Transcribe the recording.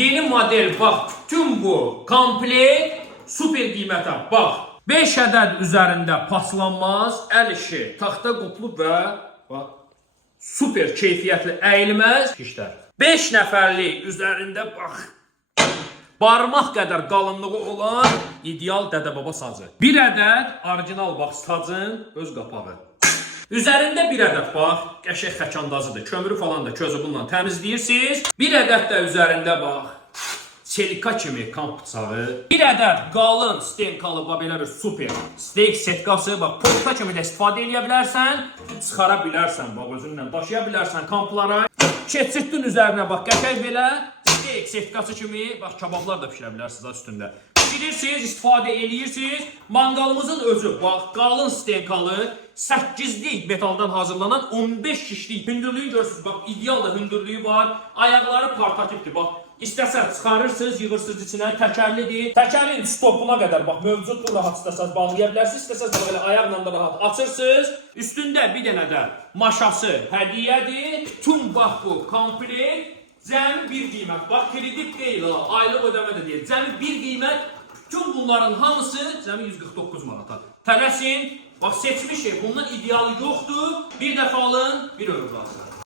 Yeni model bax, bütün bu komplekt super qiymətə bax. 5 ədəd üzərində paslanmaz, əl işi, taxta qutlu və bax, super keyfiyyətli əyilməz işlər. 5 nəfərlik üzərində bax, barmaq qədər qalınlığı olan ideal dədə-baba sacı. 1 ədəd orijinal bax sacın öz qapağı. Üzərində 1 ədəd bax, qəşəng xəkandazıdır. Kömürü falan da közü bununla təmizləyirsiniz. 1 ədəd də üzərində bax, selika kimi kamp bıçağı. 1 ədəd qalın stenkalı belə bir super steak setkası. Bax, porta kimi də istifadə edə bilərsən, çıxara bilərsən, bax, özünlə daşıya bilərsən kamplara. Keçirtdin üzərinə bax, qəşəng belə steak setkası kimi, bax, kabablar da pişirə bilərsiniz üstündə. Pişirirsiniz, istifadə edirsiniz. Manqalımızın özü, bax, qalın stenkalı, 8'lik metaldan hazırlanan 15 kişilik hündürlüğü görürsünüz. Bax, ideal da hündürlüğü var. Ayaqları portatifdir. Bax, istəsəz çıxarırsınız, yığırsınız içinə, təkərlidir. Təkərin stopuna qədər bax, mövcuddur, rahat istəsəz bağlaya bilərsiniz. İstəsəz də belə ayaqla da rahat açırsınız. Üstündə bir dənə də maşası hədiyyədir. Bütün bax bu komplekt cəmi bir qiymət. Bax, kredit deyil, aylıq ödəmə də deyil. Cəmi bir qiymət. Bütün bunların hamısı cəmi 149 manata. Tələsin, bax seçmişik, bundan idealı yoxdur. Bir dəfə alın, bir ömür qalsın.